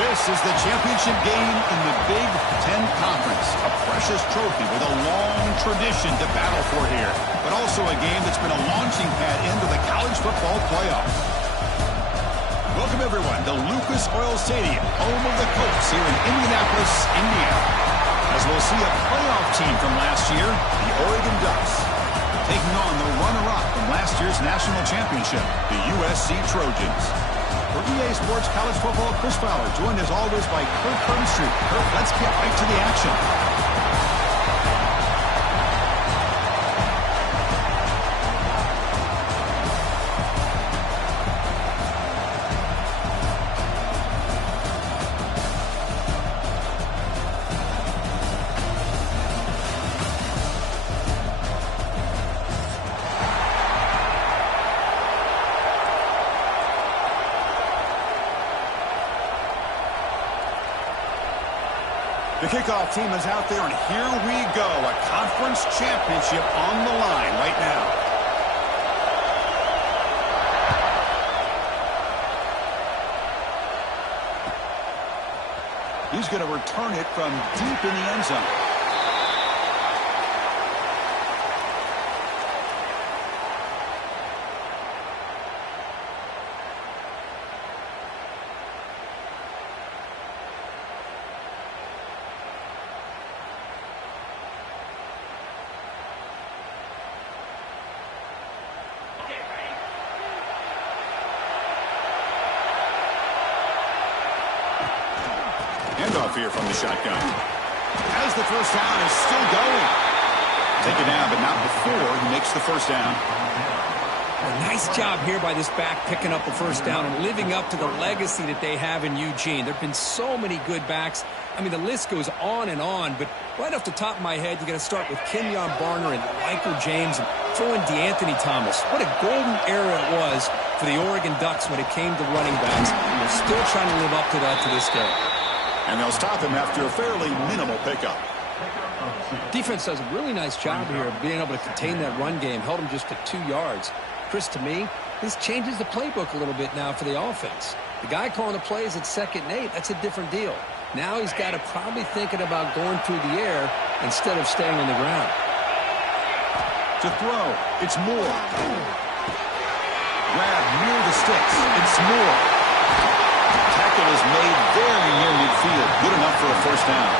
This is the championship game in the Big Ten Conference. A precious trophy with a long tradition to battle for here. But also a game that's been a launching pad into the college football playoff. Welcome, everyone, to Lucas Oil Stadium, home of the Colts here in Indianapolis, Indiana. As we'll see a playoff team from last year, the Oregon Ducks, taking on the runner-up from last year's national championship, the USC Trojans. For EA Sports College Football, Chris Fowler, joined as always by Kirk Herbstreit. Kirk, let's get right to the action. The kickoff team is out there, and here we go. A conference championship on the line right now. He's going to return it from deep in the end zone. Handoff here from the shotgun. As the first down is still going. Taken down, but not before he makes the first down. A nice job here by this back picking up the first down and living up to the legacy that they have in Eugene. There have been so many good backs. I mean, the list goes on, but right off the top of my head, you got to start with Kenyon Barner and Michael James and throw in DeAnthony Thomas. What a golden era it was for the Oregon Ducks when it came to running backs. They're still trying to live up to that to this day. And they'll stop him after a fairly minimal pickup. Defense does a really nice job here of being able to contain that run game. Held him just to 2 yards. Chris, to me, this changes the playbook a little bit now for the offense. The guy calling the plays at 2nd and 8, that's a different deal. Now he's got to probably thinking about going through the air instead of staying on the ground. To throw, it's Moore. Grab near the sticks, it's Moore. Tackle is made very near midfield. Good enough for a first down.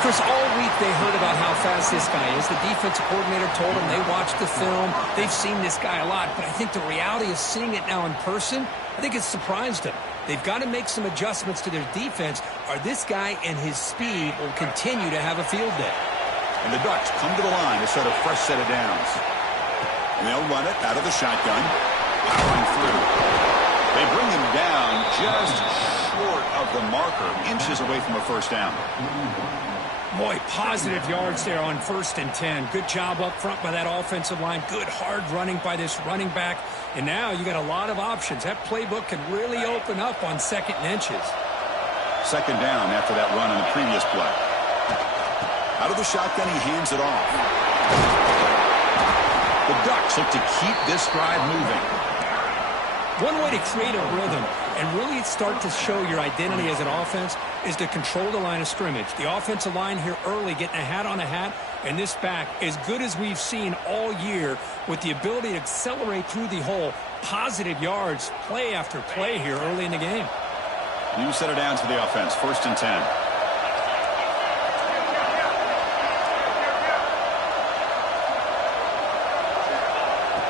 Chris, all week they heard about how fast this guy is. The defensive coordinator told them they watched the film. They've seen this guy a lot. But I think the reality of seeing it now in person, I think it's surprised them. They've got to make some adjustments to their defense, or this guy and his speed will continue to have a field day. And the Ducks come to the line to set a fresh set of downs. And they'll run it out of the shotgun. Powering through. They bring him down just short of the marker, inches away from a first down. Boy, positive yards there on 1st and 10. Good job up front by that offensive line. Good hard running by this running back. And now you got a lot of options. That playbook can really open up on 2nd and inches. 2nd down after that run on the previous play. Out of the shotgun, he hands it off. The Ducks look to keep this drive moving. One way to create a rhythm and really start to show your identity as an offense is to control the line of scrimmage. The offensive line here early getting a hat on a hat, and this back as good as we've seen all year with the ability to accelerate through the hole. Positive yards, play after play here early in the game. New set of downs for the offense, 1st and 10.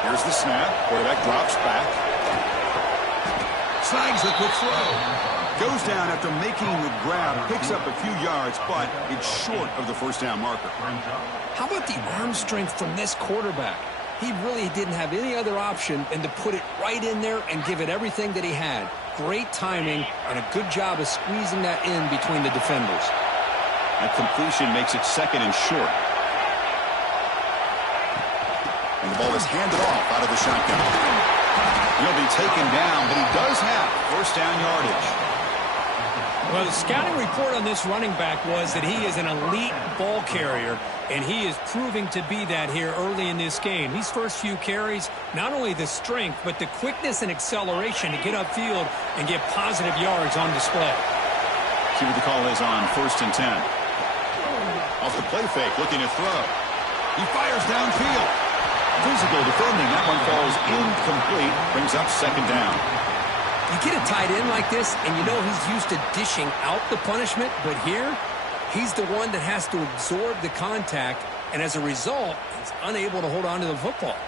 Here's the snap. Quarterback drops back. Snags the quick throw. Goes down after making the grab. Picks up a few yards, but it's short of the first down marker. How about the arm strength from this quarterback? He really didn't have any other option than to put it right in there and give it everything that he had. Great timing and a good job of squeezing that in between the defenders. That completion makes it 2nd and short. And the ball is handed off out of the shotgun. He'll be taken down, but he does have first down yardage. Well, the scouting report on this running back was that he is an elite ball carrier, and he is proving to be that here early in this game. These first few carries, not only the strength, but the quickness and acceleration to get upfield and get positive yards on display. See what the call is on 1st and 10. Off the play fake, looking to throw. He fires downfield. Physical defending. That one falls incomplete. Brings up 2nd down. You get a tight end like this, and you know he's used to dishing out the punishment, but here, he's the one that has to absorb the contact, and as a result, he's unable to hold on to the football.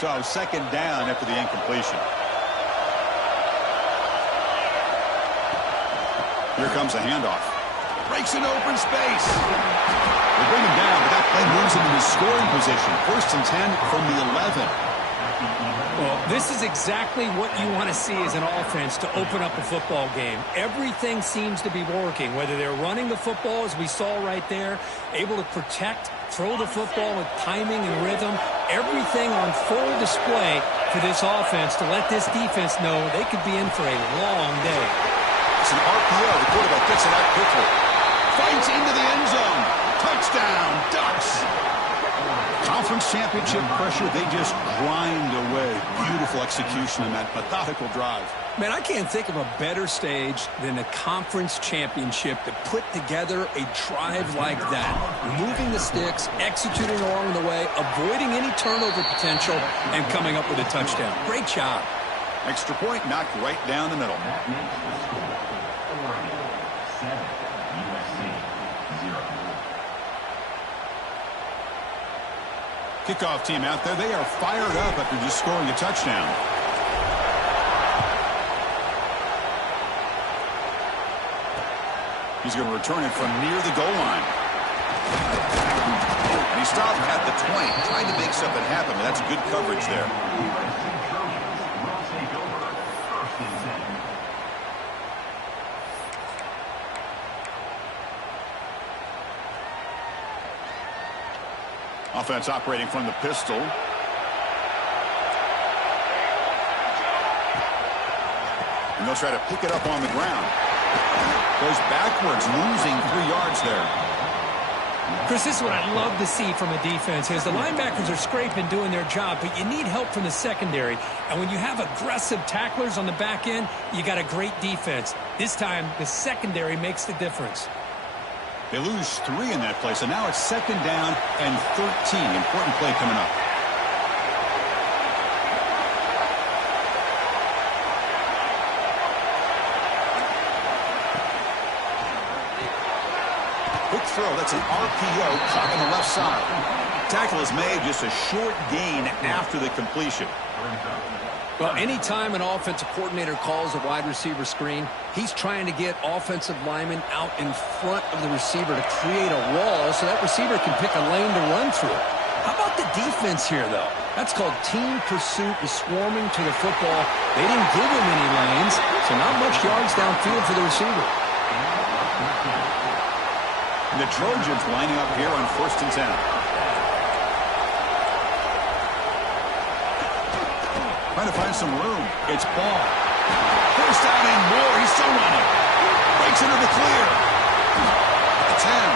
So 2nd down after the incompletion. Here comes a handoff. Breaks an open space. They bring him down, but that play moves him into scoring position. 1st and 10 from the 11. Well, this is exactly what you want to see as an offense to open up a football game. Everything seems to be working, whether they're running the football, as we saw right there, able to protect, throw the football with timing and rhythm, everything on full display for this offense to let this defense know they could be in for a long day. It's an RPO. The quarterback gets it out quickly. Fights into the end zone. Touchdown, Ducks. Conference championship pressure, they just grind away. Beautiful execution in that methodical drive. Man, I can't think of a better stage than a conference championship to put together a drive like that. Moving the sticks, executing along the way, avoiding any turnover potential, and coming up with a touchdown. Great job. Extra point knocked right down the middle. Kickoff team out there. They are fired up after just scoring a touchdown. He's going to return it from near the goal line. And he stopped at the 20, trying to make something happen, but that's good coverage there. Offense operating from the pistol. And they'll try to pick it up on the ground. Goes backwards, losing 3 yards there. Chris, this is what I love to see from a defense is the linebackers are scraping, doing their job, but you need help from the secondary. And when you have aggressive tacklers on the back end, you got a great defense. This time, the secondary makes the difference. They lose 3 in that play, so now it's 2nd down and 13. Important play coming up. Quick throw. That's an RPO caught on the left side. Tackle is made, just a short gain after the completion. Well, anytime an offensive coordinator calls a wide receiver screen, he's trying to get offensive linemen out in front of the receiver to create a wall so that receiver can pick a lane to run through. How about the defense here, though? That's called team pursuit and swarming to the football. They didn't give him any lanes, so not much yards downfield for the receiver. And the Trojans lining up here on 1st and 10. Trying to find some room. It's Ball. First down and more. He's still running. Breaks into the clear. The 10.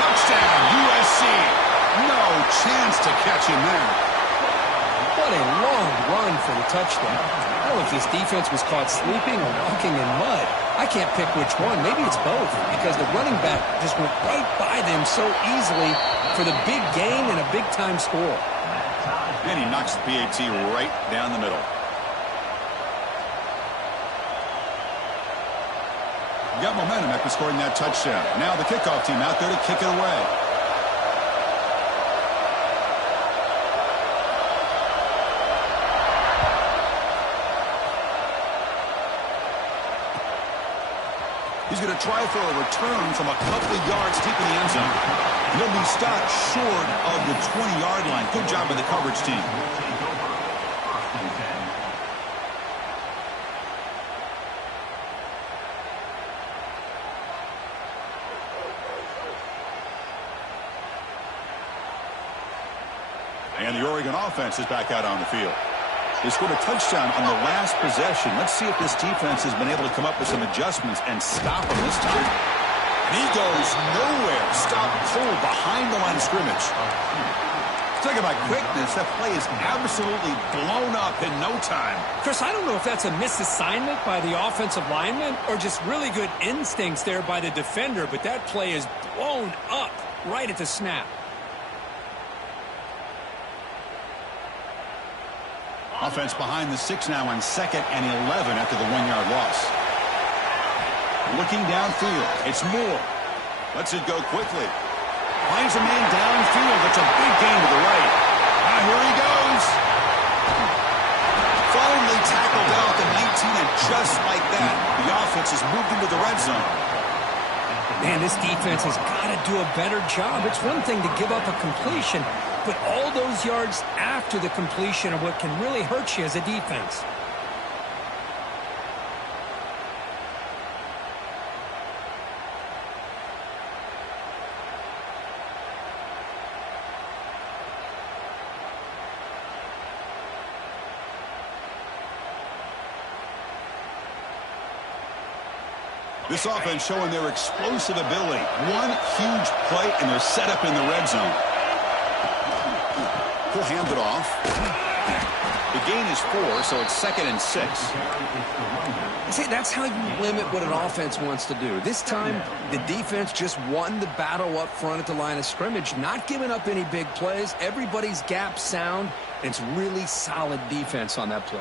Touchdown, USC. No chance to catch him there. What a long run for the touchdown. I don't know if this defense was caught sleeping or walking in mud. I can't pick which one. Maybe it's both because the running back just went right by them so easily for the big gain and a big-time score. And he knocks the PAT right down the middle. Got momentum after scoring that touchdown. Now the kickoff team out there to kick it away. He's going to try for a return from a couple of yards deep in the end zone. He'll be stopped short of the 20-yard line. Good job by the coverage team. And the Oregon offense is back out on the field. They scored a touchdown on the last possession. Let's see if this defense has been able to come up with some adjustments and stop them this time. And he goes nowhere. Stop cold behind the line of scrimmage. Talk about quickness. That play is absolutely blown up in no time. Chris, I don't know if that's a misassignment by the offensive lineman or just really good instincts there by the defender, but that play is blown up right at the snap. Offense behind the 6 now on 2nd and 11 after the 1-yard loss. Looking downfield. It's Moore. Lets it go quickly. Finds a man downfield. That's a big gain to the right. Now here he goes. Finally tackled down at the 19, and just like that, the offense has moved into the red zone. Man, this defense has got to do a better job. It's one thing to give up a completion, but all those yards after the completion are what can really hurt you as a defense. This offense showing their explosive ability. One huge play, and they're set up in the red zone. He'll hand it off. The gain is 4, so it's 2nd and 6. See, that's how you limit what an offense wants to do. This time, the defense just won the battle up front at the line of scrimmage, not giving up any big plays. Everybody's gap sound, and it's really solid defense on that play.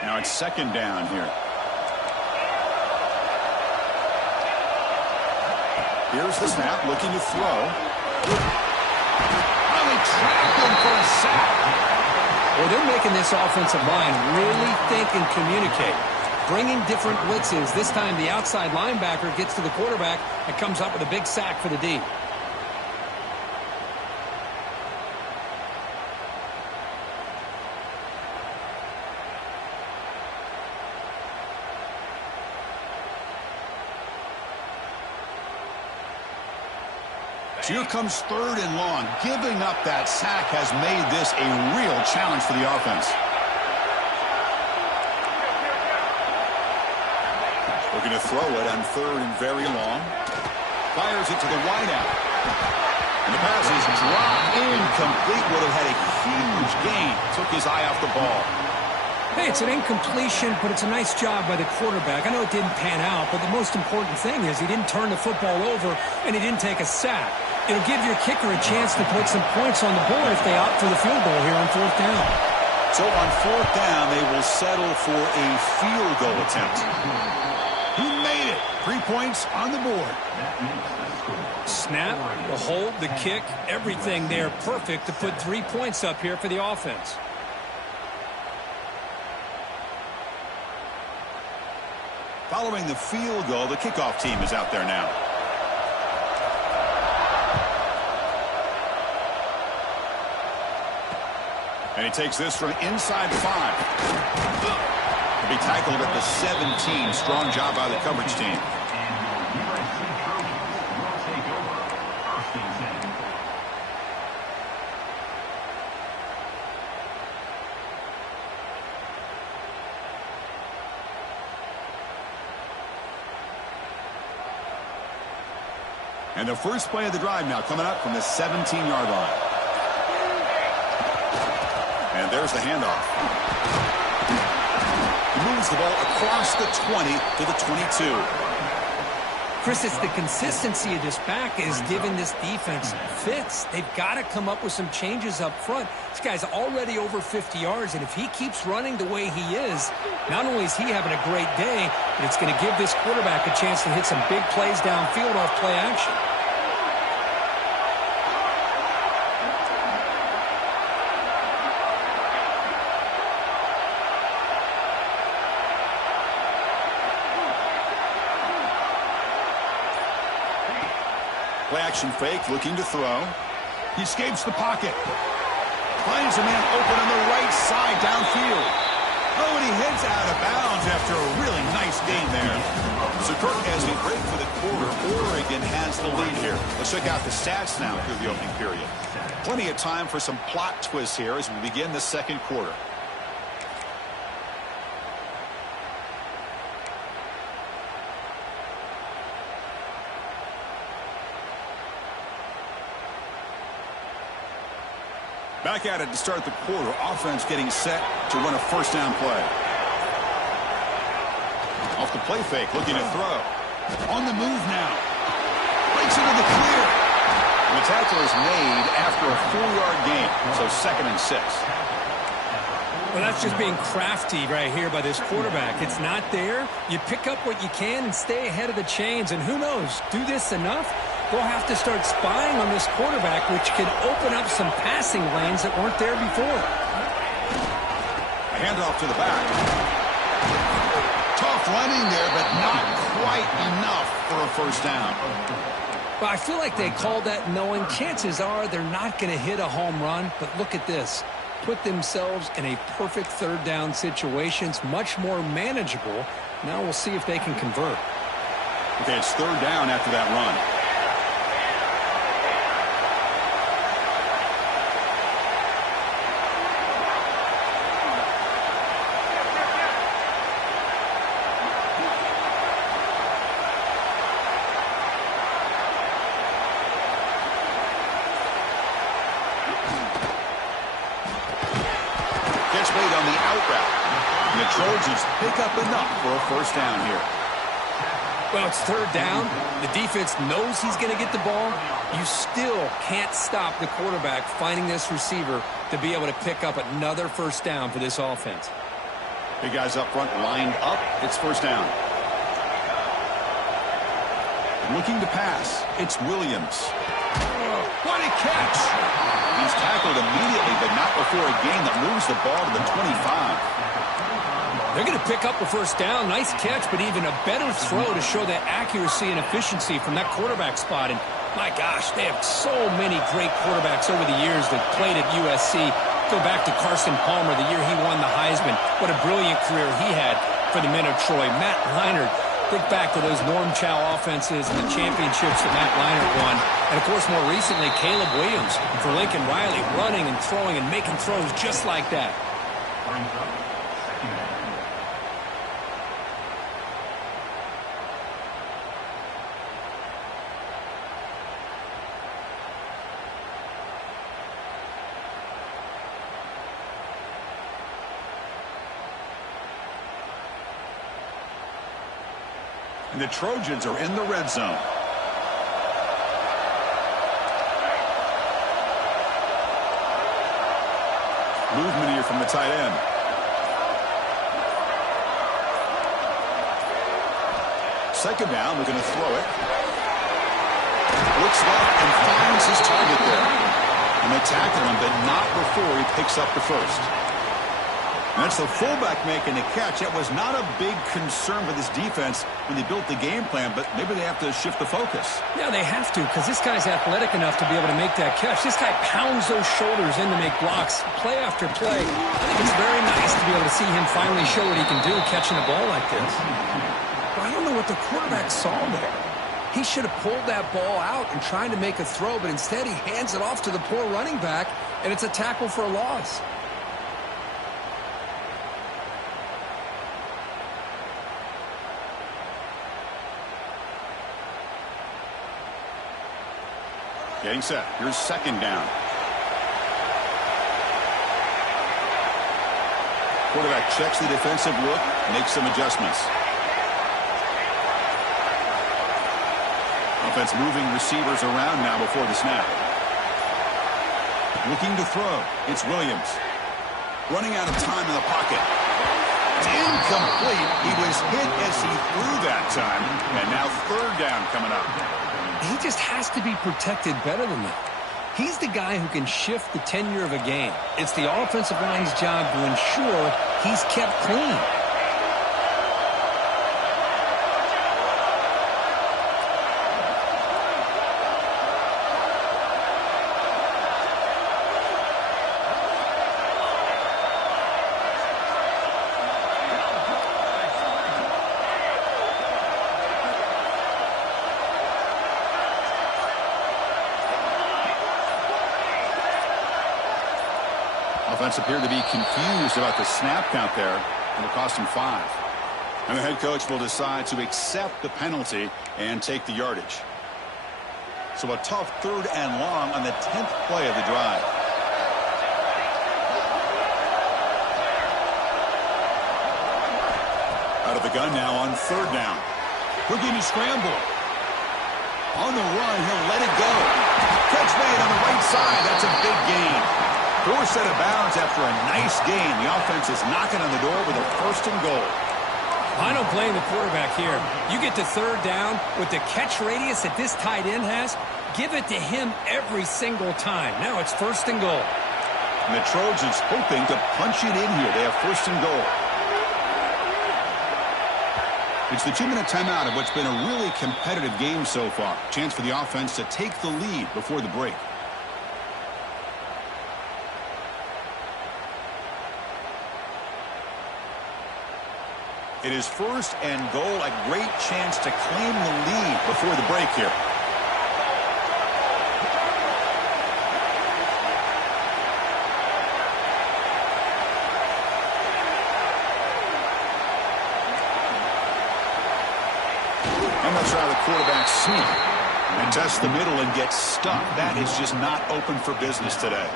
Now it's 2nd down here. Here's the snap, looking to throw. Finally trapped him for a sack. Well, they're making this offensive line really think and communicate. Bringing different blitzes. This time the outside linebacker gets to the quarterback and comes up with a big sack for the D. So here comes 3rd and long. Giving up that sack has made this a real challenge for the offense. Looking to throw it on 3rd and very long. Fires it to the wideout. And the pass is dropped incomplete. Would have had a huge gain. Took his eye off the ball. Hey, it's an incompletion, but it's a nice job by the quarterback. I know it didn't pan out, but the most important thing is he didn't turn the football over and he didn't take a sack. It'll give your kicker a chance to put some points on the board if they opt for the field goal here on 4th down. So on 4th down, they will settle for a field goal attempt. He made it. 3 points on the board. Snap, the hold, the kick, everything there perfect to put 3 points up here for the offense. Following the field goal, the kickoff team is out there now. And he takes this from inside 5. He'll be tackled at the 17. Strong job by the coverage team. And the first play of the drive now coming up from the 17-yard line. And there's the handoff. He moves the ball across the 20 to the 22. Chris, it's the consistency of this back is giving this defense fits. They've got to come up with some changes up front. This guy's already over 50 yards, and if he keeps running the way he is, not only is he having a great day, but it's going to give this quarterback a chance to hit some big plays downfield off play action. Play action fake, looking to throw. He escapes the pocket. Finds a man open on the right side downfield. Oh, and he heads out of bounds after a really nice gain there. So, Kirk, as we break for the quarter, Oregon has the lead here. Let's check out the stats now through the opening period. Plenty of time for some plot twists here as we begin the second quarter. Back at it to start the quarter. Offense getting set to run a first down play. Off the play fake, looking to throw. On the move now. Breaks into the clear. And the tackle is made after a 4-yard gain. So 2nd and 6. Well, that's just being crafty right here by this quarterback. It's not there. You pick up what you can and stay ahead of the chains. And who knows, do this enough, they'll have to start spying on this quarterback, which can open up some passing lanes that weren't there before. A handoff to the back. Tough running there, but not quite enough for a first down. Well, I feel like they called that knowing chances are they're not going to hit a home run, but look at this. Put themselves in a perfect 3rd down situation. It's much more manageable. Now we'll see if they can convert. Okay, it's 3rd down after that run. Catch made on the out route. And the Trojans pick up enough for a first down here. Well, it's 3rd down. The defense knows he's going to get the ball. You still can't stop the quarterback finding this receiver to be able to pick up another first down for this offense. Big guys up front lined up. It's first down. Looking to pass. It's Williams. What a catch! He's tackled immediately, but not before a gain that moves the ball to the 25. They're going to pick up a first down. Nice catch, but even a better throw to show that accuracy and efficiency from that quarterback spot. And my gosh, they have so many great quarterbacks over the years that played at USC. Go back to Carson Palmer, the year he won the Heisman. What a brilliant career he had for the men of Troy. Matt Leinart. Think back to those Norm Chow offenses and the championships that Matt Leinart won. And, of course, more recently, Caleb Williams for Lincoln Riley, running and throwing and making throws just like that. And the Trojans are in the red zone. Movement here from the tight end. Second down, we're going to throw it. Looks left and finds his target there. And they tackle him, but not before he picks up the first. And that's the fullback making the catch. That was not a big concern for this defense when they built the game plan, but maybe they have to shift the focus. Yeah, they have to, because this guy's athletic enough to be able to make that catch. This guy pounds those shoulders in to make blocks play after play. I think it's very nice to be able to see him finally show what he can do catching a ball like this. But I don't know what the quarterback saw there. He should have pulled that ball out and tried to make a throw, but instead he hands it off to the poor running back, and it's a tackle for a loss. Getting set. Here's second down. Quarterback checks the defensive look, makes some adjustments. Offense moving receivers around now before the snap. Looking to throw. It's Williams. Running out of time in the pocket. It's incomplete. He was hit as he threw that time. And now third down coming up. He just has to be protected better than that. He's the guy who can shift the tenure of a game. It's the offensive line's job to ensure he's kept clean. Offense appeared to be confused about the snap count there. It'll cost him 5. And the head coach will decide to accept the penalty and take the yardage. So a tough 3rd and long on the 10th play of the drive. Out of the gun now on 3rd down. Looking to scramble. On the run, he'll let it go. Catch made on the right side. That's a big gain. 4 set of bounds after a nice gain. The offense is knocking on the door with a 1st and goal. I don't blame the quarterback here. You get to 3rd down with the catch radius that this tight end has. Give it to him every single time. Now it's 1st and goal. And the Trojans hoping to punch it in here. They have 1st and goal. It's the 2-minute timeout of what's been a really competitive game so far. Chance for the offense to take the lead before the break. It is 1st and goal. A great chance to claim the lead before the break here. And they'll try the quarterback sneak and test the middle and get stuck. That is just not open for business today.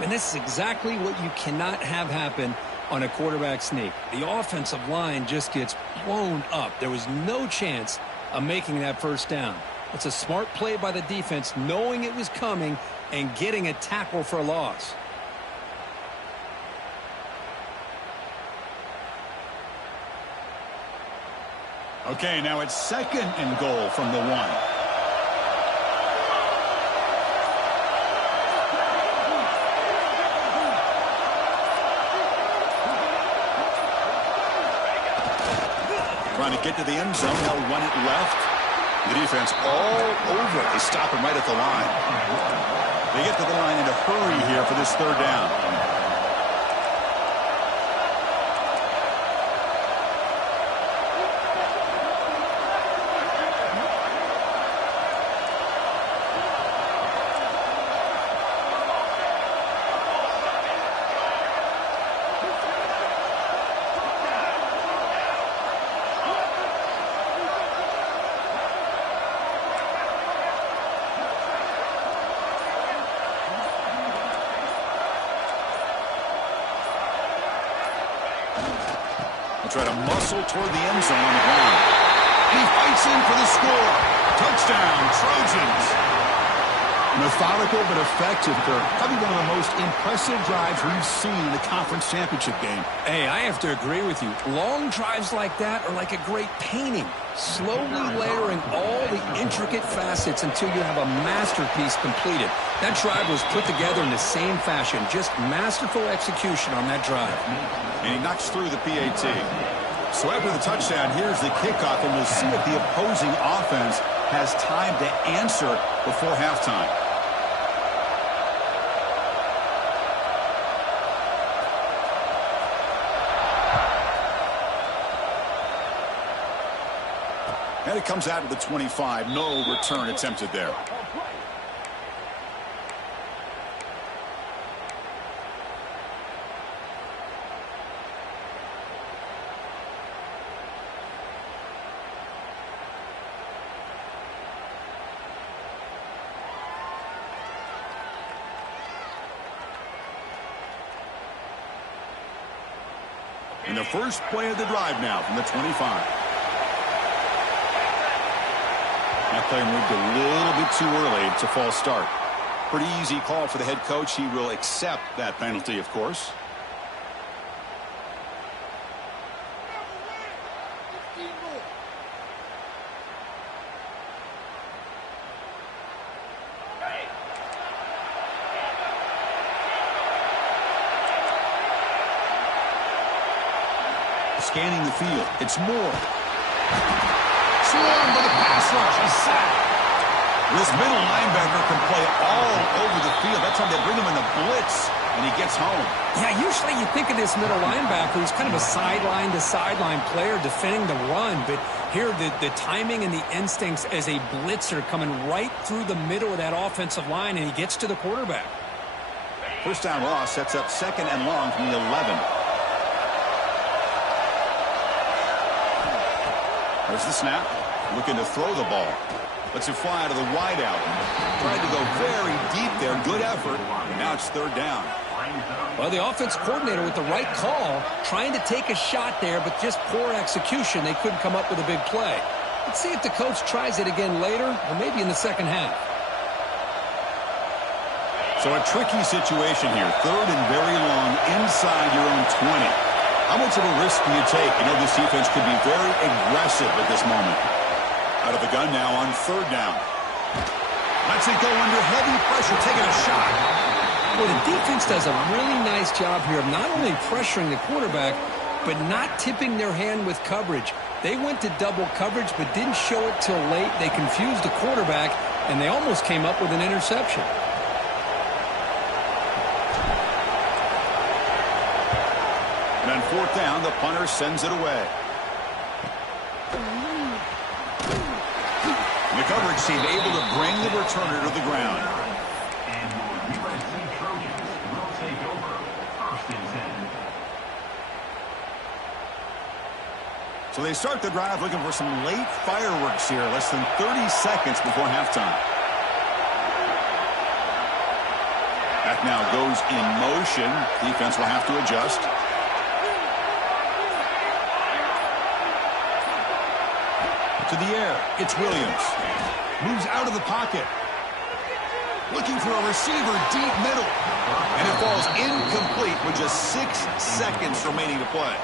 And this is exactly what you cannot have happen on a quarterback sneak. The offensive line just gets blown up. There was no chance of making that 1st down. It's a smart play by the defense, knowing it was coming and getting a tackle for a loss. Okay, now it's 2nd and goal from the 1. Trying to get to the end zone. They'll run it left. The defense all over it. They stop him right at the line. They get to the line in a hurry here for this 3rd down. Try to muscle toward the end zone on the ground. He fights in for the score. Touchdown, Trojans. Methodical but effective, Kirk. Probably one of the most impressive drives we've seen in the conference championship game. Hey, I have to agree with you. Long drives like that are like a great painting. Slowly layering all the intricate facets until you have a masterpiece completed. That drive was put together in the same fashion. Just masterful execution on that drive. And he knocks through the PAT. So after the touchdown, here's the kickoff, and we'll see if the opposing offense has time to answer before halftime. And it comes out of the 25. No return attempted there. And the first play of the drive now from the 25. That player moved a little bit too early. It's a false start. Pretty easy call for the head coach. He will accept that penalty, of course. Scanning the field. It's Moore. Swarmed by the pass rush. He's sacked. This middle linebacker can play all over the field. That's how they bring him in the blitz, and he gets home. Yeah, usually you think of this middle linebacker who's kind of a sideline-to-sideline player defending the run, but here the timing and the instincts as a blitzer coming right through the middle of that offensive line, and he gets to the quarterback. First down loss sets up 2nd and long from the 11. There's the snap. Looking to throw the ball. Lets it fly to the wideout. Tried to go very deep there. Good effort. Now it's 3rd down. Well, the offense coordinator with the right call, trying to take a shot there, but just poor execution. They couldn't come up with a big play. Let's see if the coach tries it again later, or maybe in the second half. So a tricky situation here. 3rd and very long inside your own 20. How much of a risk do you take? You know, this defense could be very aggressive at this moment. Out of the gun now on 3rd down. Lets it go under heavy pressure, taking a shot. Well, the defense does a really nice job here of not only pressuring the quarterback, but not tipping their hand with coverage. They went to double coverage, but didn't show it till late. They confused the quarterback, and they almost came up with an interception. And on 4th down, the punter sends it away. And the coverage team able to bring the returner to the ground. So they start the drive looking for some late fireworks here. Less than 30 seconds before halftime. That now goes in motion. Defense will have to adjust. To the air. It's Williams. Moves out of the pocket. Looking for a receiver deep middle. And it falls incomplete with just 6 seconds remaining to play.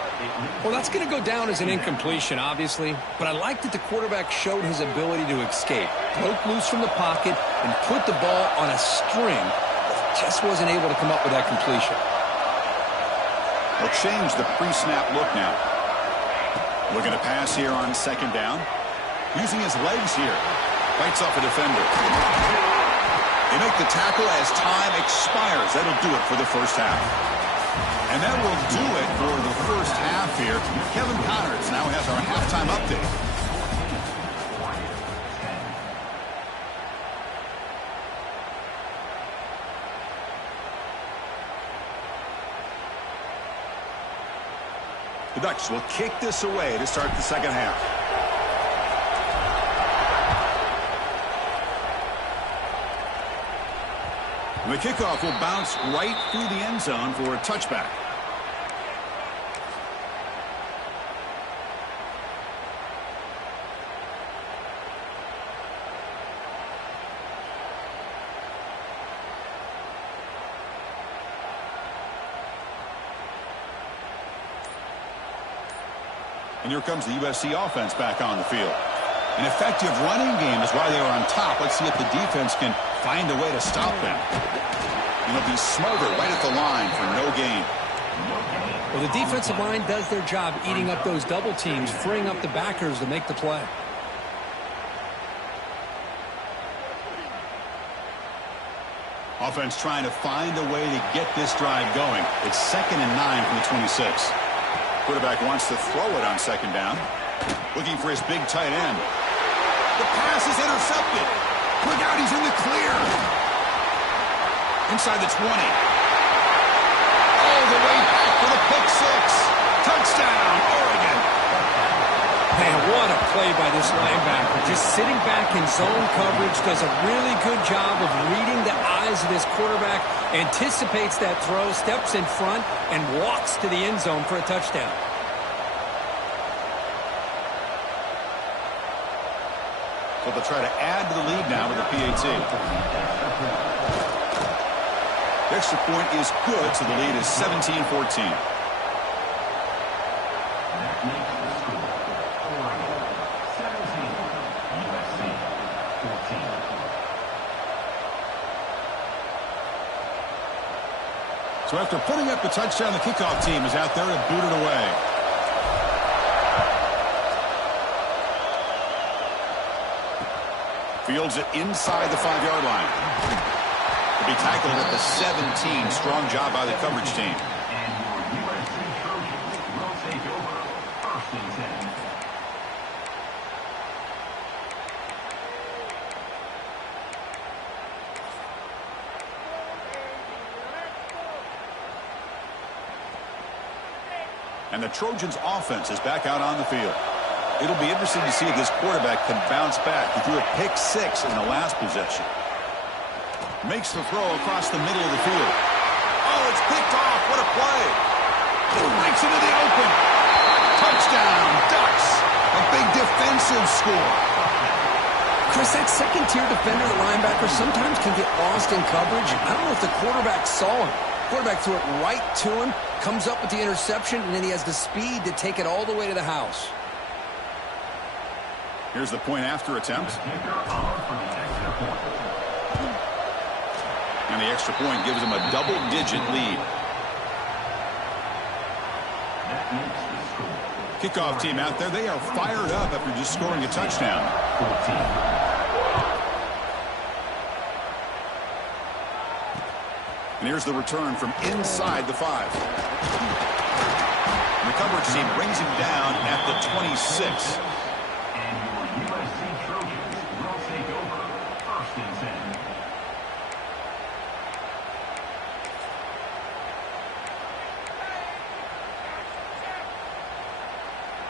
Well, that's going to go down as an incompletion, obviously. But I like that the quarterback showed his ability to escape. Broke loose from the pocket and put the ball on a string. But just wasn't able to come up with that completion. They'll change the pre-snap look now. Looking to pass here on 2nd down. Using his legs here. Fights off a defender. They make the tackle as time expires. That'll do it for the first half. And that will do it for the first half here. Kevin Connors now has our halftime update. The Ducks will kick this away to start the second half. The kickoff will bounce right through the end zone for a touchback. And here comes the USC offense back on the field. An effective running game is why they are on top. Let's see if the defense can find a way to stop them. And it'll be smothered right at the line for no gain. Well, the defensive line does their job eating up those double teams, freeing up the backers to make the play. Offense trying to find a way to get this drive going. It's 2nd and 9 from the 26. Quarterback wants to throw it on 2nd down. Looking for his big tight end. The pass is intercepted. Look out, he's in the clear. Inside the 20. All the way back for the pick 6. Touchdown, Oregon. Man, what a play by this linebacker. Just sitting back in zone coverage, does a really good job of reading the eyes of this quarterback, anticipates that throw, steps in front, and walks to the end zone for a touchdown. So they'll try to add to the lead now with the PAT. The extra point is good, so the lead is 17-14. So after putting up the touchdown, the kickoff team is out there to boot it away. Fields it inside the 5-yard line. He'll be tackled at the 17. Strong job by the coverage team. And the Trojans' offense is back out on the field. It'll be interesting to see if this quarterback can bounce back. He threw a pick-6 in the last possession. Makes the throw across the middle of the field. Oh, it's picked off. What a play. He breaks into the open. Touchdown, Ducks. A big defensive score. Chris, that second-tier defender, the linebacker, sometimes can get lost in coverage. I don't know if the quarterback saw him. Quarterback threw it right to him, comes up with the interception, and then he has the speed to take it all the way to the house. Here's the point after attempt. And the extra point gives them a double-digit lead. Kickoff team out there, they are fired up after just scoring a touchdown. And here's the return from inside the 5. And the coverage team brings him down at the 26.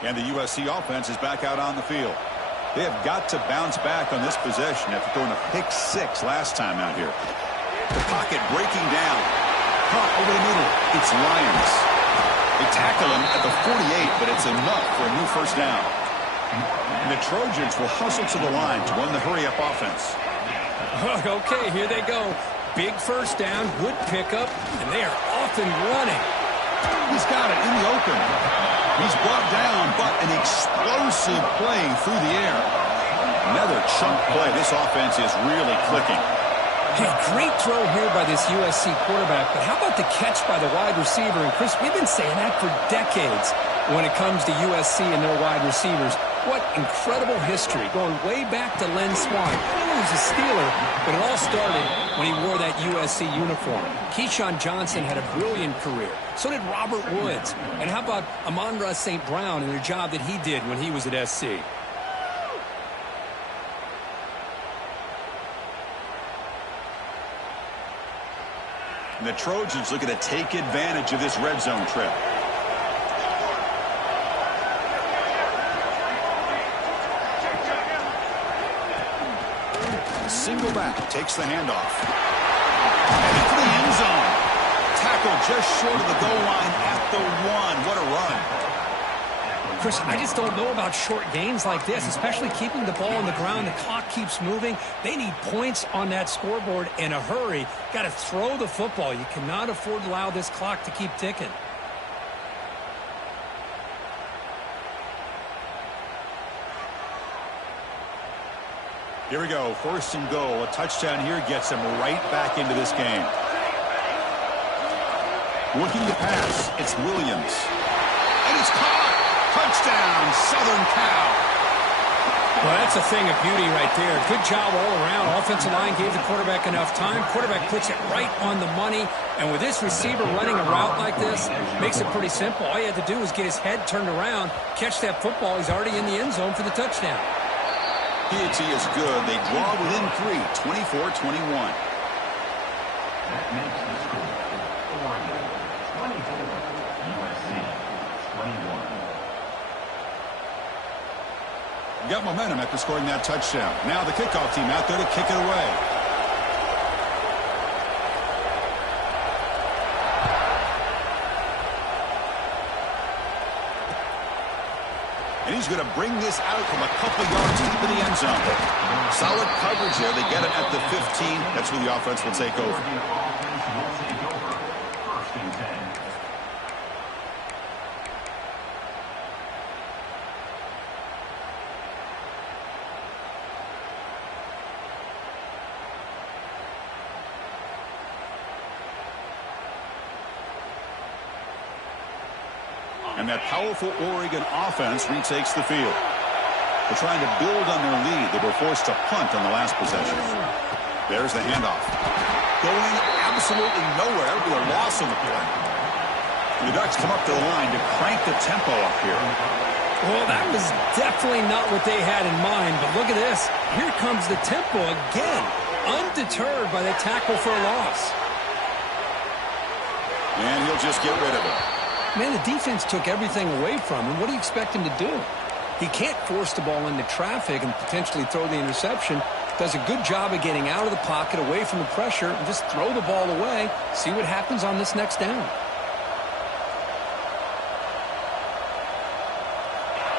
And the USC offense is back out on the field. They have got to bounce back on this possession after throwing a pick-6 last time out here. The pocket breaking down. Caught over the middle. It's Lions. They tackle him at the 48, but it's enough for a new first down. And the Trojans will hustle to the line to run the hurry-up offense. Okay, here they go. Big first down, good pickup, and they are off and running. He's got it in the open. He's brought down, but an explosive play through the air. Another chunk play. This offense is really clicking. Hey, great throw here by this USC quarterback, but how about the catch by the wide receiver? And, Chris, we've been saying that for decades when it comes to USC and their wide receivers. What incredible history, going way back to Len Swann. He was a Steeler, but it all started when he wore that USC uniform. Keyshawn Johnson had a brilliant career. So did Robert Woods. And how about Amon-Ra St. Brown and the job that he did when he was at SC? And the Trojans looking to take advantage of this red zone trip. Single back, takes the handoff. And into the end zone. Tackle just short of the goal line at the 1. What a run. Chris, I just don't know about short gains like this, especially keeping the ball on the ground. The clock keeps moving. They need points on that scoreboard in a hurry. Got to throw the football. You cannot afford to allow this clock to keep ticking. Here we go, first and goal. A touchdown here gets them right back into this game. Looking to pass, it's Williams. And it's caught! Touchdown, Southern Cal. Well, that's a thing of beauty right there. Good job all around. Offensive line gave the quarterback enough time. Quarterback puts it right on the money. And with this receiver running a route like this, makes it pretty simple. All you had to do was get his head turned around, catch that football. He's already in the end zone for the touchdown. PAT is good. They draw within 3, 24-21. That makes the score. Oregon 24, USC 21. Got momentum after scoring that touchdown. Now the kickoff team out there to kick it away. And he's going to bring this out from a couple yards deep in the end zone. Solid coverage there. They get it at the 15. That's where the offense will take over. First and 10. And that powerful Oregon offense retakes the field. They're trying to build on their lead. They were forced to punt on the last possession. There's the handoff. Going absolutely nowhere with a loss on the play. The Ducks come up to the line to crank the tempo up here. Well, that was definitely not what they had in mind, but look at this. Here comes the tempo again, undeterred by the tackle for a loss. And he'll just get rid of it. Man, the defense took everything away from him. What do you expect him to do? He can't force the ball into traffic and potentially throw the interception. Does a good job of getting out of the pocket, away from the pressure, and just throw the ball away. See what happens on this next down.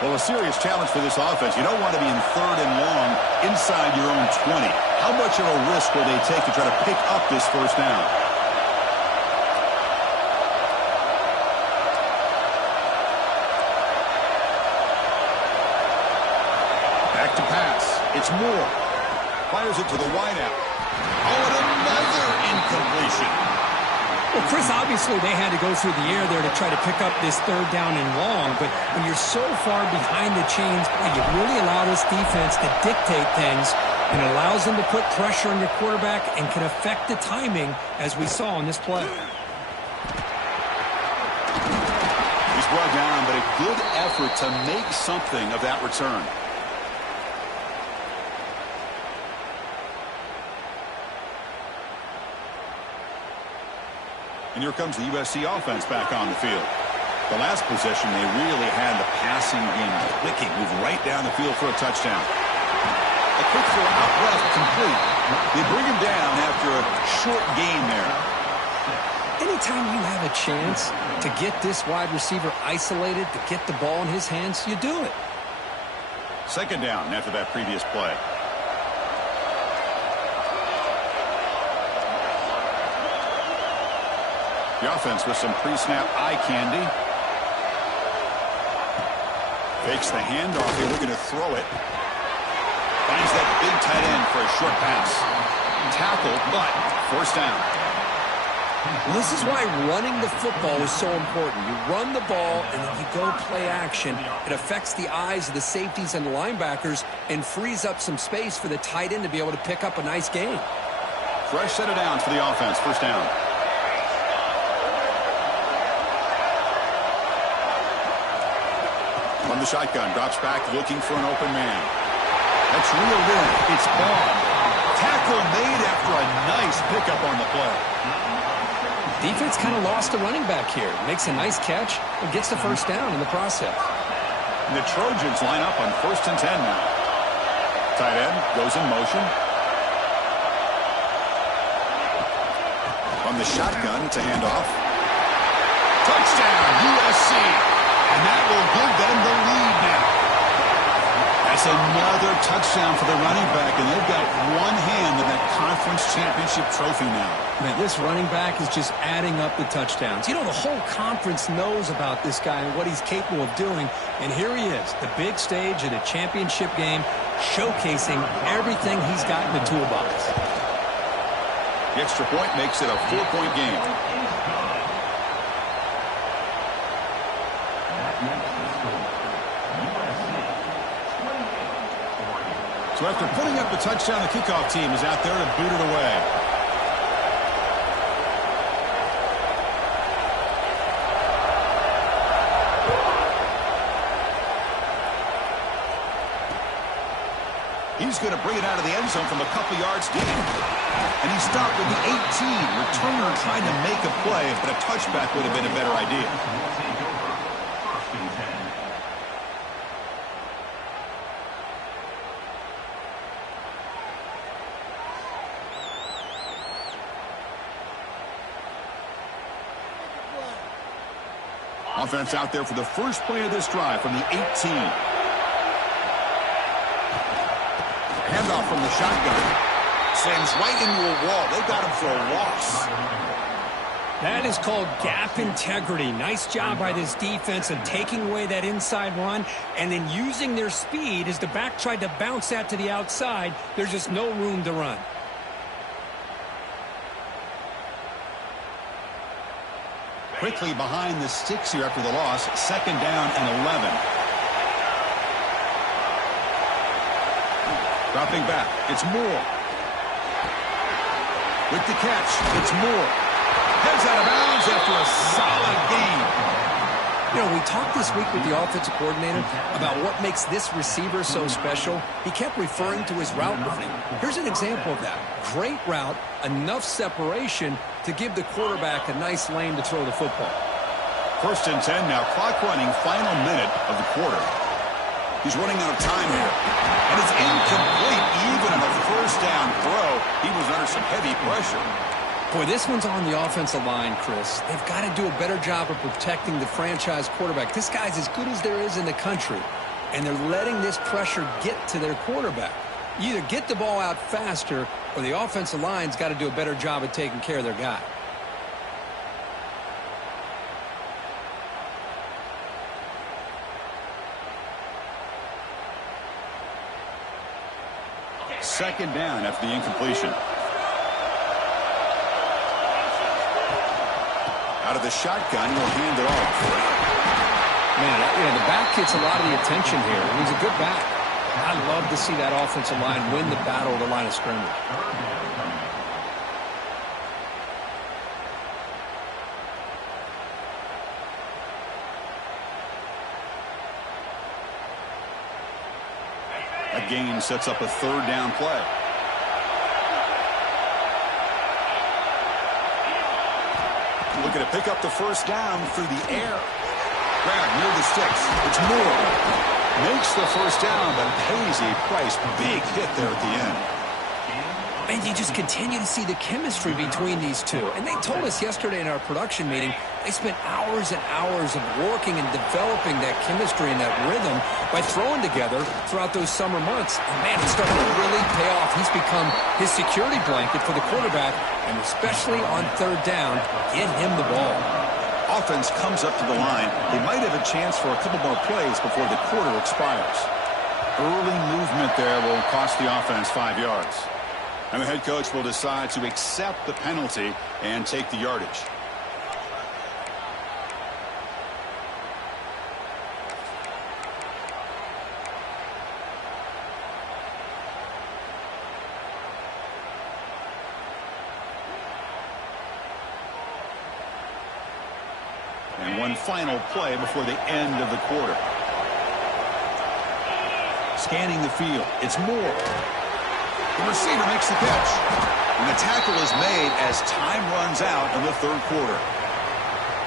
Well, a serious challenge for this offense. You don't want to be in 3rd and long inside your own 20. How much of a risk will they take to try to pick up this first down? Back to pass. It's Moore. Fires it to the wideout. Oh, and another incompletion. Well, Chris, obviously they had to go through the air there to try to pick up this 3rd down and long, but when you're so far behind the chains, you really allow this defense to dictate things and allows them to put pressure on your quarterback and can affect the timing, as we saw in this play. He's brought down, but a good effort to make something of that return. And here comes the USC offense back on the field. The last possession, they really had the passing game clicking, moved right down the field for a touchdown. A quick throw out left, complete. They bring him down after a short gain there. Anytime you have a chance to get this wide receiver isolated, to get the ball in his hands, you do it. 2nd down after that previous play. The offense with some pre-snap eye candy. Fakes the handoff here, looking to throw it. Finds that big tight end for a short pass. Tackled, but 1st down. Well, this is why running the football is so important. You run the ball, and then you go play action. It affects the eyes of the safeties and the linebackers and frees up some space for the tight end to be able to pick up a nice gain. Fresh set of downs for the offense. 1st down. From the shotgun, drops back, looking for an open man. That's reeled in. It's Ball. Tackle made after a nice pickup on the play. Defense kind of lost the running back here. Makes a nice catch and gets the 1st down in the process. And the Trojans line up on 1st and 10 now. Tight end goes in motion. From the shotgun, it's a handoff. Touchdown, USC. And that will give them the lead now. That's another touchdown for the running back, and they've got one hand in that conference championship trophy now. Man, this running back is just adding up the touchdowns. You know, the whole conference knows about this guy and what he's capable of doing, and here he is, the big stage of the championship game, showcasing everything he's got in the toolbox. The extra point makes it a 4-point game. So after putting up the touchdown, the kickoff team is out there to boot it away. He's going to bring it out of the end zone from a couple yards deep. And he stopped with the 18. Returner trying to make a play, but a touchback would have been a better idea. Offense out there for the first play of this drive from the 18. Handoff from the shotgun. Sends right into a wall. They got him for a loss. That is called gap integrity. Nice job by this defense of taking away that inside run and then using their speed as the back tried to bounce that to the outside. There's just no room to run. Quickly behind the sticks here after the loss. 2nd down and 11. Dropping back. It's Moore. With the catch, it's Moore. Heads out of bounds after a solid game. You know, we talked this week with the offensive coordinator about what makes this receiver so special. He kept referring to his route running. Here's an example of that. Great route, enough separation to give the quarterback a nice lane to throw the football. First and 10 now, clock running, final minute of the quarter. He's running out of time here. And it's incomplete, even on a first down throw. He was under some heavy pressure. Boy, this one's on the offensive line, Chris. They've got to do a better job of protecting the franchise quarterback. This guy's as good as there is in the country, and they're letting this pressure get to their quarterback. You either get the ball out faster, or the offensive line's got to do a better job of taking care of their guy. Second down after the incompletion. Out of the shotgun, he'll hand it off. Man, the back gets a lot of the attention here, and he's a good back. I love to see that offensive line win the battle of the line of scrimmage. That gain sets up a third down play. Looking to pick up the first down through the air. Grab near the sticks. It's Moore. Makes the first down, but pays a price. Big hit there at the end. And you just continue to see the chemistry between these two. And they told us yesterday in our production meeting, they spent hours and hours of working and developing that chemistry and that rhythm by throwing together throughout those summer months. And man, it's starting to really pay off. He's become his security blanket for the quarterback, and especially on third down, get him the ball. Offense comes up to the line. They might have a chance for a couple more plays before the quarter expires. Early movement there will cost the offense 5 yards. And the head coach will decide to accept the penalty and take the yardage. And one final play before the end of the quarter. Scanning the field, it's Moore. The receiver makes the catch. And the tackle is made as time runs out in the third quarter.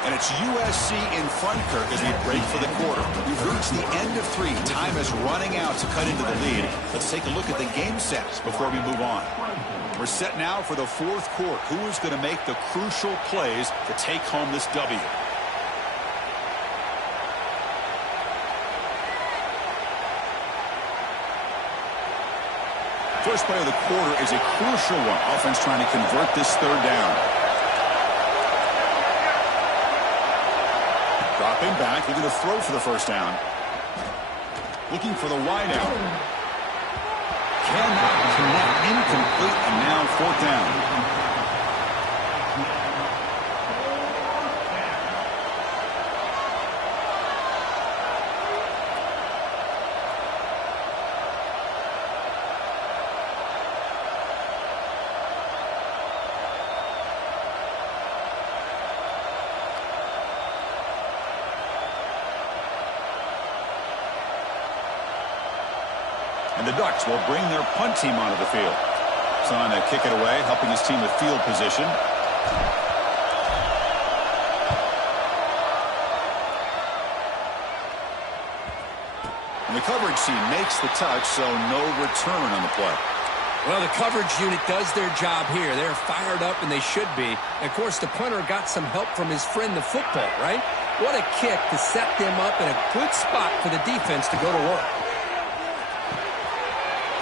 And it's USC in front, Kirk, as we break for the quarter. We've reached the end of 3. Time is running out to cut into the lead. Let's take a look at the game sets before we move on. We're set now for the fourth quarter. Who is going to make the crucial plays to take home this W? First play of the quarter is a crucial one. Offense trying to convert this third down. Dropping back, looking to throw for the first down. Looking for the wide out. Cannot connect, incomplete, and now fourth down. And the Ducks will bring their punt team onto the field. Son to kick it away, helping his team with field position. And the coverage team makes the touch, so no return on the play. Well, the coverage unit does their job here. They're fired up, and they should be. And of course, the punter got some help from his friend, the football, right? What a kick to set them up in a good spot for the defense to go to work.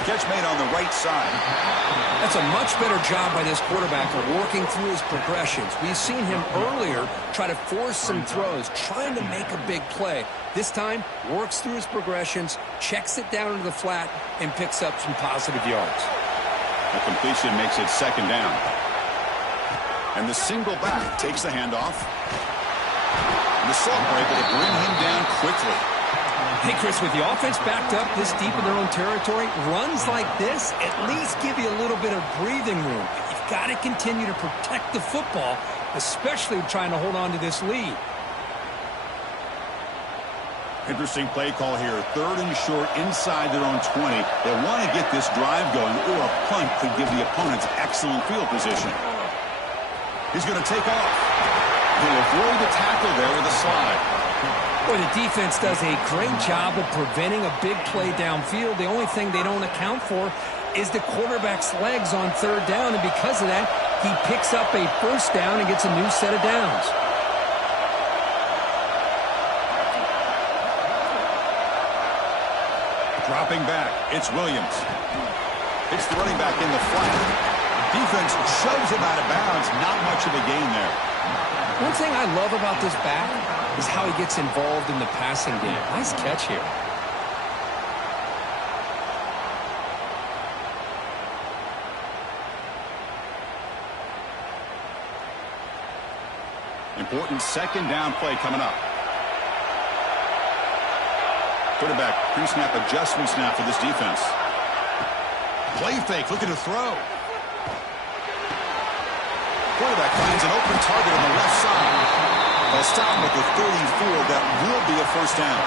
Catch made on the right side. That's a much better job by this quarterback of working through his progressions. We've seen him earlier try to force some throws, trying to make a big play. This time, works through his progressions, checks it down into the flat, and picks up some positive yards. The completion makes it second down. And the single back takes the handoff. And the Salt are able to bring him down quickly. Hey, Chris, with the offense backed up this deep in their own territory, runs like this at least give you a little bit of breathing room. But you've got to continue to protect the football, especially trying to hold on to this lead. Interesting play call here. Third and short inside their own 20. They want to get this drive going, or a punt could give the opponents excellent field position. He's going to take off. He'll avoid the tackle there with a slide. Boy, the defense does a great job of preventing a big play downfield. The only thing they don't account for is the quarterback's legs on third down, and because of that, he picks up a first down and gets a new set of downs. Dropping back, it's Williams. It's the running back in the flat. Defense shoves him out of bounds. Not much of a gain there. One thing I love about this back is how he gets involved in the passing game. Nice catch here. Important second down play coming up. Quarterback pre-snap adjustments now for this defense. Play fake, looking to throw. Quarterback finds an open target on the left side. They'll stop him at the 34. That will be a first down.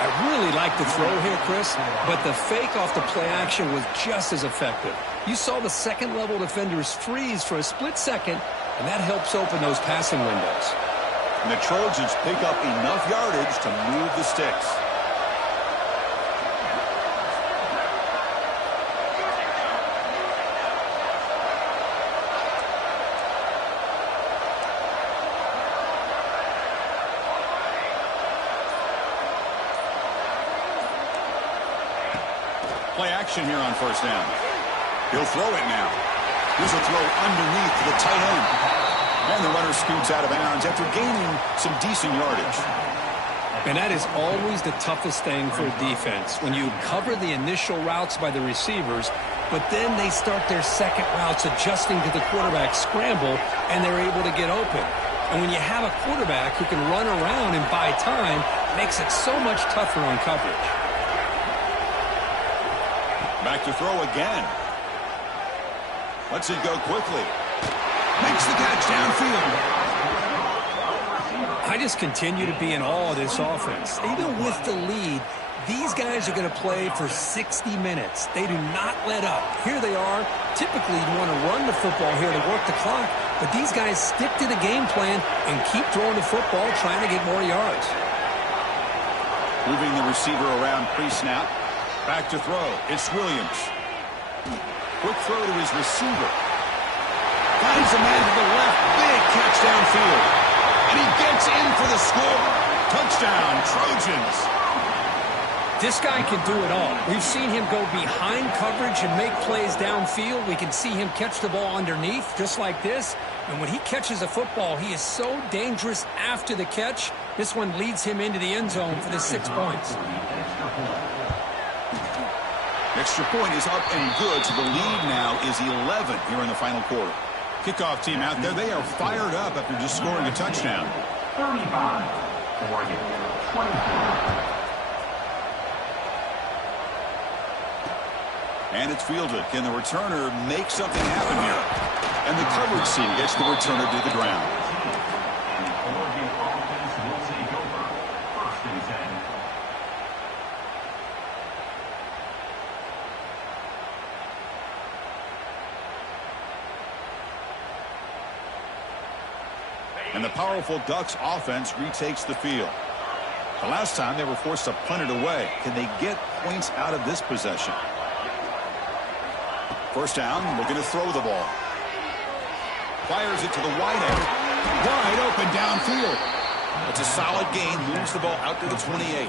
I really like the throw here, Chris, but the fake off the play action was just as effective. You saw the second-level defenders freeze for a split second, and that helps open those passing windows. And the Trojans pick up enough yardage to move the sticks. Play action here on first down. He'll throw it now. Here's a throw underneath to the tight end. And the runner scoots out of bounds after gaining some decent yardage. And that is always the toughest thing for a defense, when you cover the initial routes by the receivers, but then they start their second routes adjusting to the quarterback's scramble, and they're able to get open. And when you have a quarterback who can run around and buy time, it makes it so much tougher on coverage. Back to throw again. Lets it go quickly. Makes the catch downfield. I just continue to be in awe of this offense. Even with the lead, these guys are going to play for 60 minutes. They do not let up. Here they are. Typically, you want to run the football here to work the clock, but these guys stick to the game plan and keep throwing the football, trying to get more yards. Moving the receiver around pre-snap. Back to throw. It's Williams. Quick throw to his receiver. Finds a man to the left. Big catch downfield. And he gets in for the score. Touchdown, Trojans. This guy can do it all. We've seen him go behind coverage and make plays downfield. We can see him catch the ball underneath, just like this. And when he catches a football, he is so dangerous after the catch. This one leads him into the end zone for the 6 points. Extra point is up and good, so the lead now is 11 here in the final quarter. Kickoff team out there, they are fired up after just scoring a touchdown. 35, Oregon, 24. And it's fielded. Can the returner make something happen here? And the coverage team gets the returner to the ground. And the Oregon offense will take over. First and 10. And the powerful Ducks offense retakes the field. The last time they were forced to punt it away. Can they get points out of this possession? First down, looking to throw the ball. Fires it to the wide end. Wide open downfield. It's a solid gain. Moves the ball out to the 28.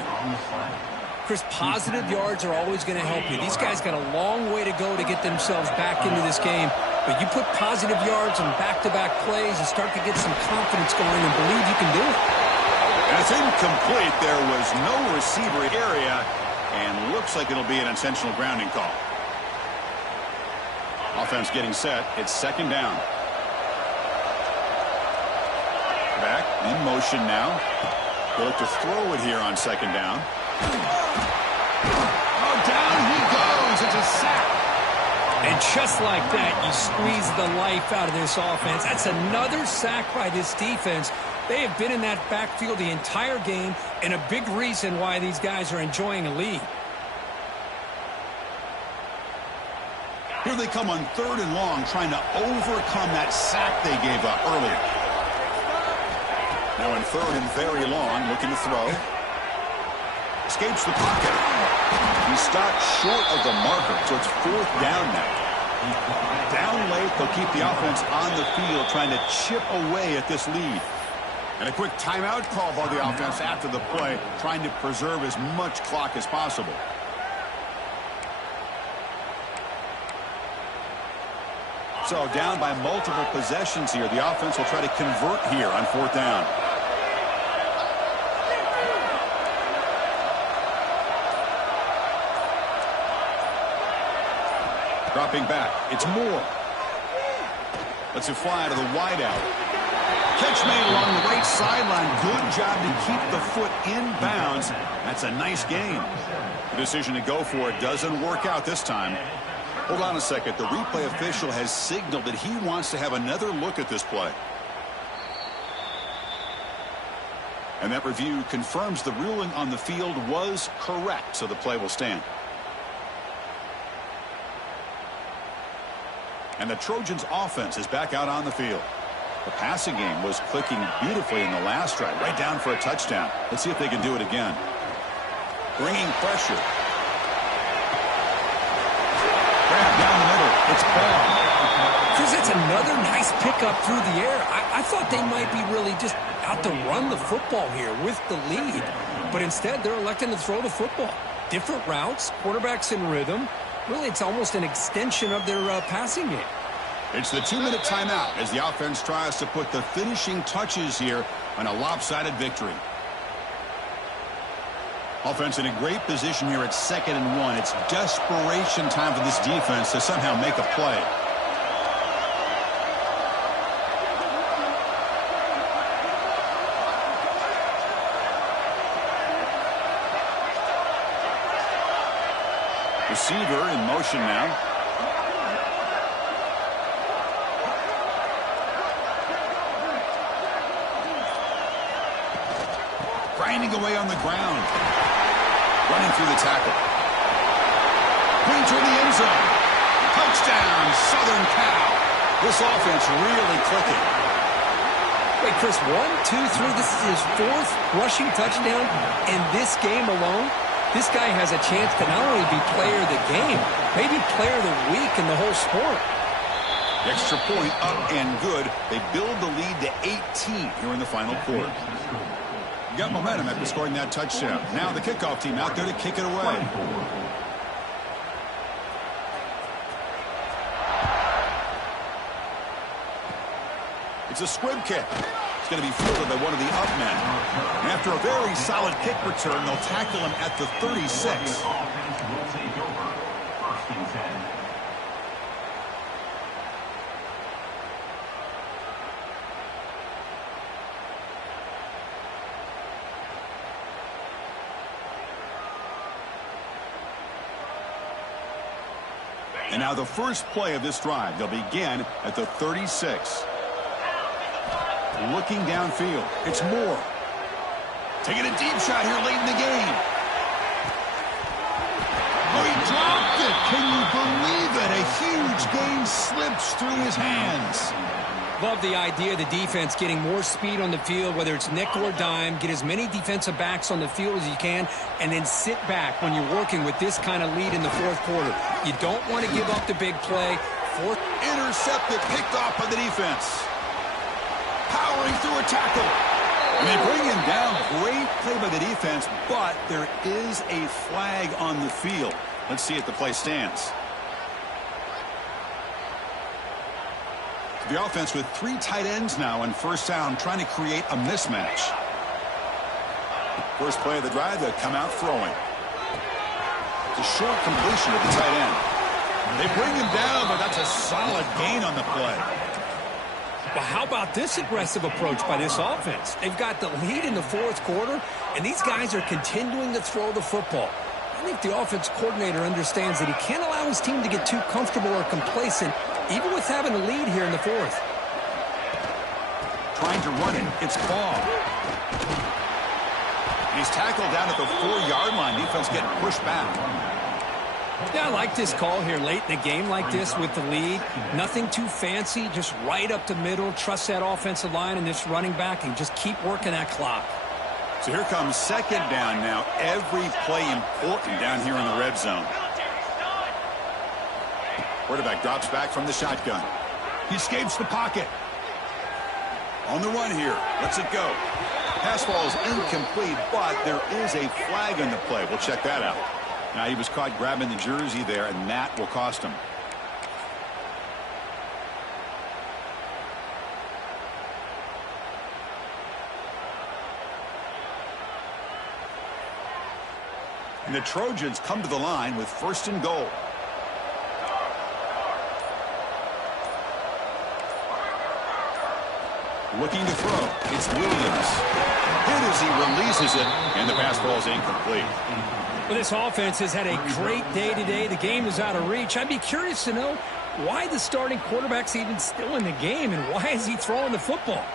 Chris, positive yards are always going to help you. These guys got a long way to go to get themselves back into this game. But you put positive yards on back-to-back plays and start to get some confidence going and believe you can do it. And it's incomplete. There was no receiver area. And looks like it'll be an intentional grounding call. Offense getting set. It's second down. Back in motion now. They'll look to throw it here on second down. Oh, down he goes. It's a sack. And just like that, you squeeze the life out of this offense. That's another sack by this defense. They have been in that backfield the entire game, and a big reason why these guys are enjoying a lead. Here they come on third and long, trying to overcome that sack they gave up earlier. Now in third and very long, looking to throw. Escapes the pocket. He's stopped short of the marker, so it's fourth down now. Down late, they'll keep the offense on the field, trying to chip away at this lead. And a quick timeout call by the offense after the play, trying to preserve as much clock as possible. So down by multiple possessions here. The offense will try to convert here on fourth down. Dropping back. It's Moore. Lets it fly to the wideout. Catch made along the right sideline. Good job to keep the foot in bounds. That's a nice gain. The decision to go for it doesn't work out this time. Hold on a second. The replay official has signaled that he wants to have another look at this play. And that review confirms the ruling on the field was correct, so the play will stand. And the Trojans' offense is back out on the field. The passing game was clicking beautifully in the last drive, right down for a touchdown. Let's see if they can do it again. Bringing pressure. Grab down the middle. It's Ball. Chris, that's another nice pickup through the air. I thought they might be really just out to run the football here with the lead. But instead, they're electing to throw the football. Different routes, quarterbacks in rhythm. Really, it's almost an extension of their passing game. It's the 2-minute timeout as the offense tries to put the finishing touches here on a lopsided victory. Offense in a great position here at 2nd and 1. It's desperation time for this defense to somehow make a play. Receiver in motion now. Grinding away on the ground. Running through the tackle. Going to the end zone. Touchdown, Southern Cal. This offense really clicking. Wait, Chris, 1, 2, 3. This is his 4th rushing touchdown in this game alone. This guy has a chance to not only be player of the game, maybe player of the week in the whole sport. Extra point up and good. They build the lead to 18 here in the final quarter. Got momentum after scoring that touchdown. Now the kickoff team out there to kick it away. It's a squib kick. It's going to be fielded by one of the up men. And after a very solid kick return, they'll tackle him at the 36. And now the first play of this drive. They'll begin at the 36. Looking downfield. It's Moore. Taking a deep shot here late in the game. Oh, he dropped it. Can you believe it? A huge gain slips through his hands. Love the idea of the defense getting more speed on the field, whether it's nickel or dime. Get as many defensive backs on the field as you can, and then sit back when you're working with this kind of lead in the fourth quarter. You don't want to give up the big play. Fourth intercepted, picked off by the defense. Powering through a tackle. And they bring him down. Great play by the defense, but there is a flag on the field. Let's see if the play stands. The offense with 3 tight ends now on first down, trying to create a mismatch. First play of the drive, they come out throwing. It's a short completion of the tight end. They bring him down, but that's a solid gain on the play. Well, how about this aggressive approach by this offense? They've got the lead in the fourth quarter, and these guys are continuing to throw the football. I think the offense coordinator understands that he can't allow his team to get too comfortable or complacent, even with having a lead here in the fourth. Trying to run it. It's Ball. He's tackled down at the 4-yard line. Defense getting pushed back. Yeah, I like this call here late in the game like this with the lead. Nothing too fancy, just right up the middle. Trust that offensive line and this running back and just keep working that clock. So here comes second down now. Every play important down here in the red zone. Quarterback drops back from the shotgun. He escapes the pocket. On the run here. Lets it go. Pass ball is incomplete, but there is a flag on the play. We'll check that out. Now he was caught grabbing the jersey there, and that will cost him. And the Trojans come to the line with 1st and goal. Looking to throw. It's Williams. Hit as he releases it, and the pass ball is incomplete. Well, this offense has had a great day today. The game is out of reach. I'd be curious to know why the starting quarterback's even still in the game, and why is he throwing the football?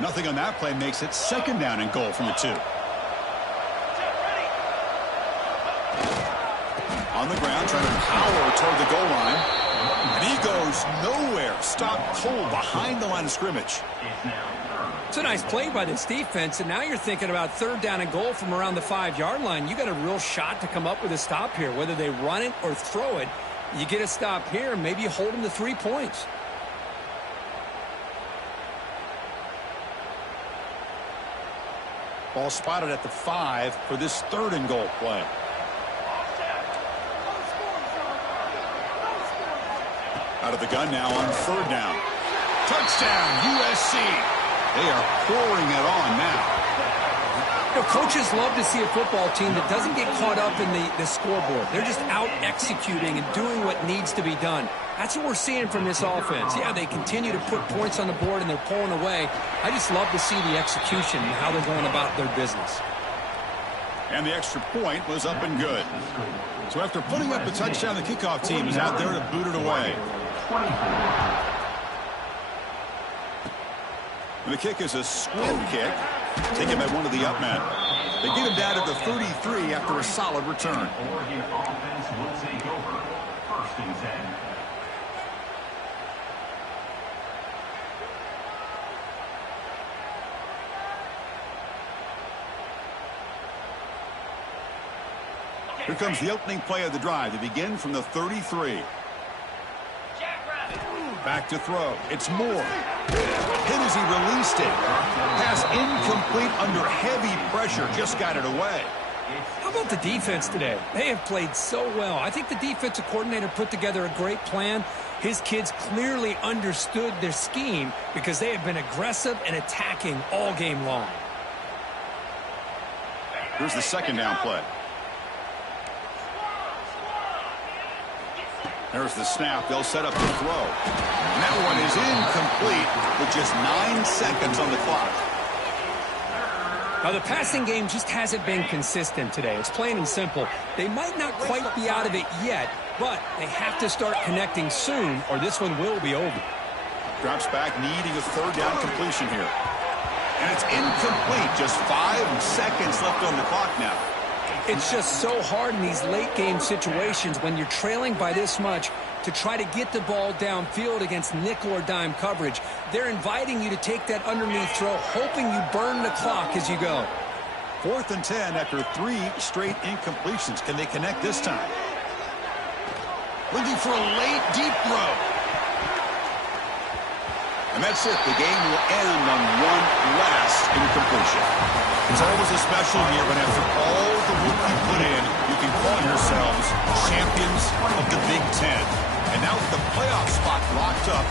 Nothing on that play makes it 2nd down and goal from the 2. On the ground, trying to power toward the goal line. And he goes nowhere. Stopped cold behind the line of scrimmage. It's a nice play by this defense, and now you're thinking about 3rd down and goal from around the 5-yard line. You got a real shot to come up with a stop here. Whether they run it or throw it, you get a stop here, maybe you hold them to 3 points. Ball spotted at the 5 for this 3rd and goal play. Out of the gun now on 3rd down. Touchdown, USC. They are pouring it on now. You know, coaches love to see a football team that doesn't get caught up in the scoreboard. They're just out executing and doing what needs to be done. That's what we're seeing from this offense. Yeah, they continue to put points on the board and they're pulling away. I just love to see the execution and how they're going about their business. And the extra point was up and good. So after putting up a touchdown, the kickoff team is out there to boot it away. And the kick is a swim kick, taken by one of the up men. They get him down to the 33 after a solid return. Oregon offense will take over. 1st and 10. Here comes the opening play of the drive. They begin from the 33. Back to throw. It's Moore. Hit as he released it. Pass incomplete under heavy pressure. Just got it away. How about the defense today? They have played so well. I think the defensive coordinator put together a great plan. His kids clearly understood their scheme because they have been aggressive and attacking all game long. Here's the 2nd down play. There's the snap. They'll set up the throw. And that one is incomplete with just 9 seconds on the clock. Now, the passing game just hasn't been consistent today. It's plain and simple. They might not quite be out of it yet, but they have to start connecting soon or this one will be over. Drops back, needing a 3rd down completion here. And it's incomplete. Just 5 seconds left on the clock now. It's just so hard in these late-game situations when you're trailing by this much to try to get the ball downfield against nickel or dime coverage. They're inviting you to take that underneath throw, hoping you burn the clock as you go. 4th and 10 after 3 straight incompletions. Can they connect this time? Looking for a late, deep throw. And that's it. The game will end on one last incompletion. It's always a special year when after all the work you put in, you can call yourselves champions of the Big Ten. And now with the playoff spot locked up.